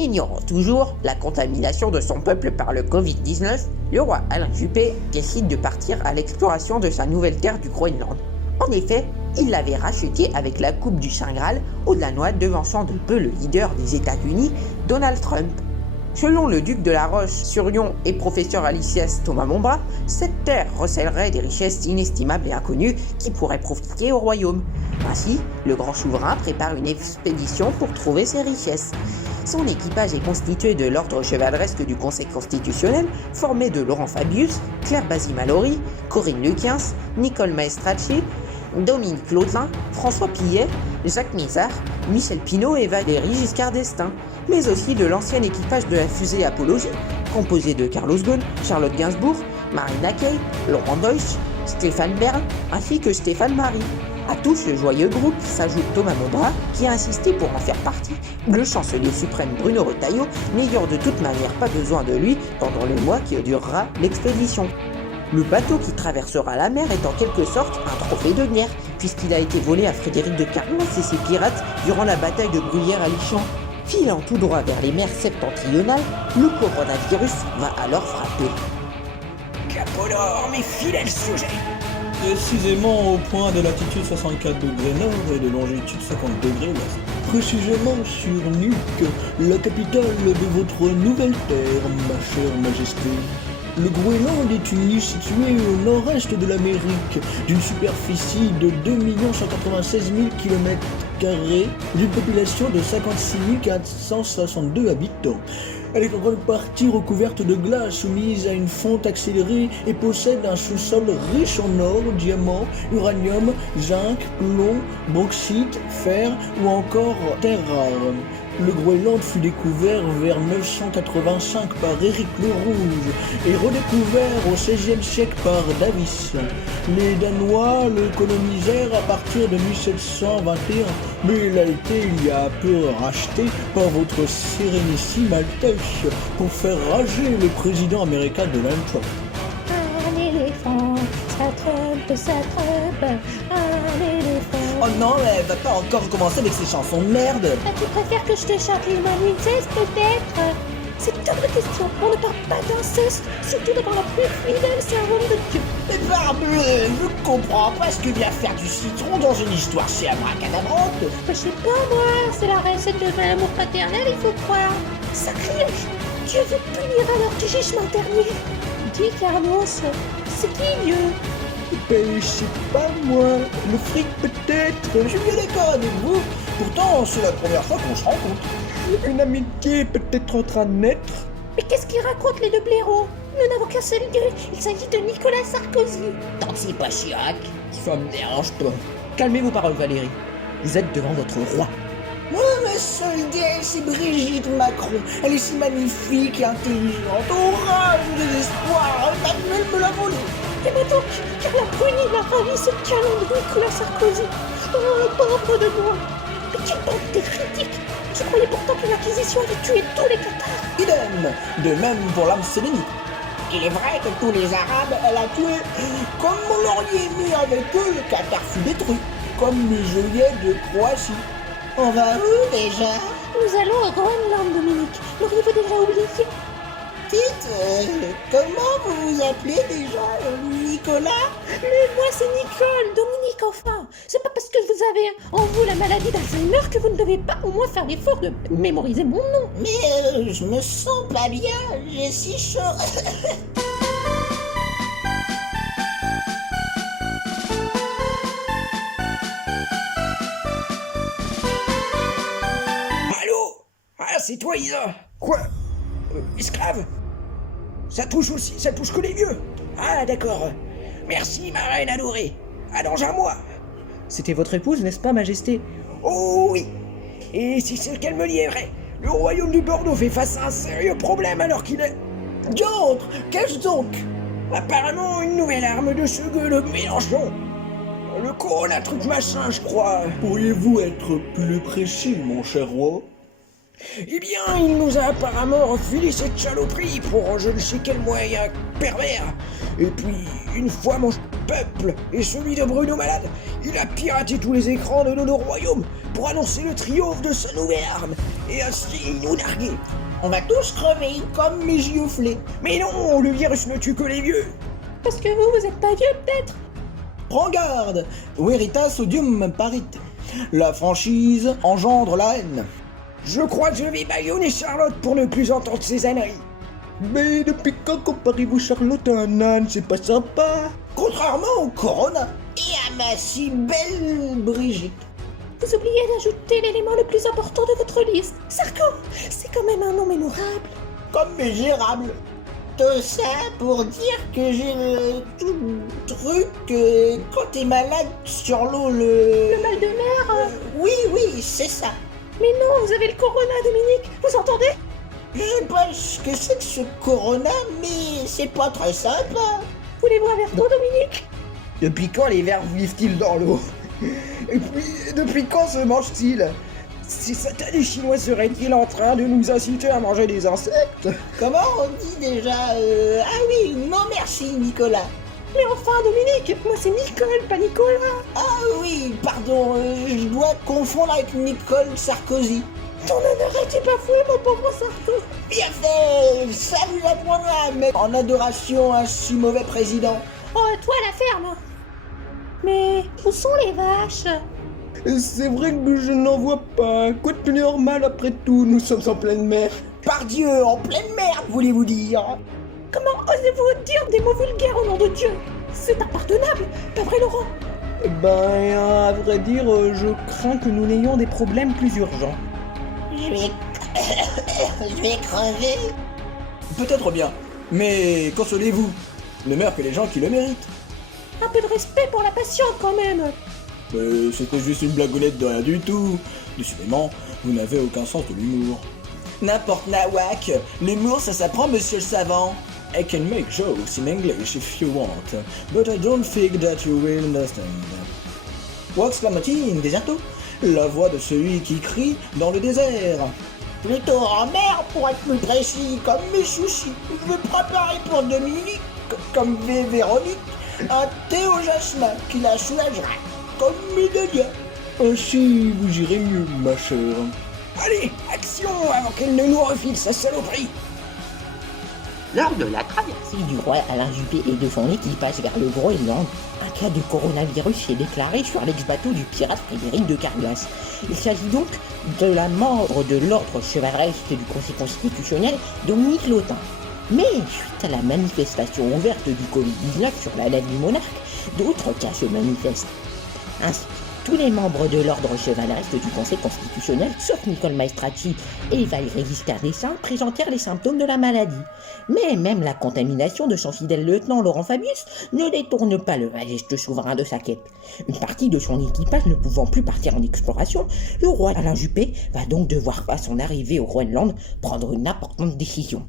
Ignorant toujours la contamination de son peuple par le Covid-19, le roi Alain Juppé décide de partir à l'exploration de sa nouvelle terre du Groenland. En effet, il l'avait rachetée avec la coupe du Saint Graal au Danois, devançant de peu le leader des États-Unis, Donald Trump. Selon le duc de la Roche-sur-Yon et professeur à l'ICS Thomas Mombras, cette terre recèlerait des richesses inestimables et inconnues qui pourraient profiter au royaume. Ainsi, le grand souverain prépare une expédition pour trouver ces richesses. Son équipage est constitué de l'ordre chevaleresque du Conseil constitutionnel, formé de Laurent Fabius, Claire Basile-Mallory, Corinne Luquiens, Nicole Maestracci, Dominique Lautlin, François Pillet, Jacques Mézard, Michel Pineau et Valéry Giscard d'Estaing, mais aussi de l'ancien équipage de la fusée Apollo J, composé de Carlos Ghosn, Charlotte Gainsbourg, Marina Kaye, Laurent Deutsch, Stéphane Bern, ainsi que Stéphane Marie. À tout ce joyeux groupe s'ajoute Thomas Mombras, qui a insisté pour en faire partie, le chancelier suprême Bruno Retailleau, n'ayant de toute manière pas besoin de lui pendant le mois qui durera l'expédition. Le bateau qui traversera la mer est en quelque sorte un trophée de guerre, puisqu'il a été volé à Frédéric de Carlos et ses pirates durant la bataille de Bruyères à Lichamp. Filant tout droit vers les mers septentrionales, le coronavirus va alors frapper. Capolor, mais fidèle sujet. Précisément au point de latitude 64 degrés nord et de longitude 50 degrés ouest. Précisément sur Nuuk, la capitale de votre nouvelle terre, ma chère majesté. Le Groenland est une île située au nord-est de l'Amérique, d'une superficie de 2 196 000 km², d'une population de 56 462 habitants. Elle est en grande partie recouverte de glace, soumise à une fonte accélérée et possède un sous-sol riche en or, diamants, uranium, zinc, plomb, bauxite, fer ou encore terres rares. Le Groenland fut découvert vers 985 par Éric le Rouge et redécouvert au XVIe siècle par Davis. Les Danois le colonisèrent à partir de 1721, mais il a été il y a peu racheté par votre Sérénissime Altesse pour faire rager le président américain Donald Trump. Un éléphant, ça trompe, un éléphant. Oh non, elle va pas encore recommencer avec ses chansons de merde. Ah, tu préfères que je te chante les Manuises peut-être? C'est une de question, on ne parle pas d'inceste, surtout devant la plus fidèle servante de Dieu. Mais parbleu, je comprends pas ce que vient faire du citron dans une histoire si abracadabrante. Je sais pas moi, c'est la recette de l'amour paternel, il faut croire. Sacrilège, Dieu vous punira lors du jugement dernier. Dis Carlos, c'est qui Dieu? Ben, je sais pas moi, le fric peut-être. Je suis bien d'accord avec vous, pourtant c'est la première fois qu'on se rencontre. Une amitié peut-être en train de naître. Mais qu'est-ce qu'ils racontent les deux blaireaux? Nous n'avons qu'un seul Dieu, il s'agit de Nicolas Sarkozy. Tant que c'est pas Chirac, ça me dérange pas. Calmez vos paroles, Valérie. Vous êtes devant votre roi. Moi, ma seule idée, c'est Brigitte Macron. Elle est si magnifique et intelligente. Orage de désespoir, Emmanuel me l'a volée. Et moi donc, car la bruni m'a ravi ce canon de Nicolas Sarkozy. Oh, pauvre de moi. Mais quelle bande d'hérétiques. Je croyais pourtant que l'Inquisition avait tué tous les Cathares. Idem, de même pour l'âme sélénite. Il est vrai que tous les Arabes, elle a tué. Comme mon laurier né avec eux, le Qatar fut détruit. Comme le geôlier de Croatie. On va où déjà? Nous allons au Groenland, Dominique. L'auriez-vous déjà oublié? Dites, comment vous vous appelez déjà, Nicolas? Mais moi c'est Nicole, Dominique enfin. C'est pas parce que vous avez en vous la maladie d'Alzheimer que vous ne devez pas au moins faire l'effort de mémoriser mon nom. Mais je me sens pas bien, j'ai si chaud. Allô? Ah, c'est toi, Isa? Quoi? Esclave? Ça touche aussi, ça touche que les vieux. Ah, d'accord. Merci, ma reine adorée. Allonge à moi. C'était votre épouse, n'est-ce pas, Majesté? Oh oui. Et si ce qu'elle me dit est vrai, le royaume du Bordeaux fait face à un sérieux problème alors qu'il est... Diantre, qu'est-ce donc? Apparemment une nouvelle arme de ce gueux de Mélenchon. Le corona truc machin, je crois. Pourriez-vous être plus précis, mon cher roi? Eh bien, il nous a apparemment refilé cette saloperie pour je ne sais quel moyen pervers. Et puis, une fois mon peuple et celui de Bruno Malade, il a piraté tous les écrans de nos royaumes pour annoncer le triomphe de sa nouvelle arme et ainsi nous narguer. On va tous crever comme mes giouflés. Mais non, le virus ne tue que les vieux. Parce que vous êtes pas vieux, peut-être? Prends garde, veritas odium parit. La franchise engendre la haine. Je crois que je vais bâillonner Charlotte pour ne plus entendre ces âneries. Mais depuis quand comparez-vous Charlotte à un âne, c'est pas sympa. Contrairement au Corona et à ma si belle Brigitte. Vous oubliez d'ajouter l'élément le plus important de votre liste. Sarko, c'est quand même un nom mémorable. Comme mes gérables. Tout ça pour dire que j'ai le truc quand t'es malade sur l'eau, Le mal de mer. Oui, c'est ça. Mais non, vous avez le corona, Dominique. Vous entendez? Je sais pas ce que c'est que ce Corona, mais c'est pas très sympa. Voulez-vous un verre d'eau, Dominique? Depuis quand les vers vivent-ils dans l'eau? Et puis, depuis quand se mangent-ils? Ces satanés chinois seraient-ils en train de nous inciter à manger des insectes? Comment on dit déjà Ah oui, non merci Nicolas. Mais enfin, Dominique, moi c'est Nicole, pas Nicolas. Ah oui, pardon, je dois confondre avec Nicole Sarkozy. Ton honneur est bafoué, mon pauvre Sarko. Bien fait, ça vous apprendra à mettre en adoration un si mauvais président. Oh, toi la ferme. Mais où sont les vaches? C'est vrai que je n'en vois pas. Quoi de plus normal après tout, nous sommes en pleine mer. Pardieu, en pleine merde, voulez-vous dire? Comment osez-vous dire des mots vulgaires au nom de Dieu? C'est impardonnable, pas vrai Laurent? Ben, à vrai dire, je crains que nous n'ayons des problèmes plus urgents. Je vais crever. Peut-être bien, mais consolez-vous, ne meurent que les gens qui le méritent. Un peu de respect pour la patiente quand même. C'était juste une blagounette de rien du tout. Décidément, vous n'avez aucun sens de l'humour. N'importe nawak, l'humour ça s'apprend, monsieur le savant. I can make jokes in English if you want, but I don't think that you will understand. Vox clamatis deserto, la voix de celui qui crie dans le désert. Plutôt en mer pour être plus précis, comme mes sushis. Je vais préparer pour Dominique, comme Véronique, un thé au jasmin qui la soulagera, comme mes dahlias. Ainsi, vous irez mieux, ma chère. Allez, action avant qu'elle ne nous refile sa saloperie. Lors de la traversée du roi Alain Juppé et de son équipage vers le Groenland, un cas de coronavirus est déclaré sur l'ex-bateau du pirate Frédéric de Carglass. Il s'agit donc de la membre de l'ordre chevaleresque du Conseil constitutionnel, Dominique Lotin. Mais suite à la manifestation ouverte du Covid-19 sur la nef du monarque, d'autres cas se manifestent. Ainsi, tous les membres de l'ordre chevaleresque du Conseil constitutionnel, sauf Nicole Maestracci et Valéry Giscard d'Estaing, présentèrent les symptômes de la maladie. Mais même la contamination de son fidèle lieutenant Laurent Fabius ne détourne pas le majesté souverain de sa quête. Une partie de son équipage ne pouvant plus partir en exploration, le roi Alain Juppé va donc devoir, à son arrivée au Groenland, prendre une importante décision.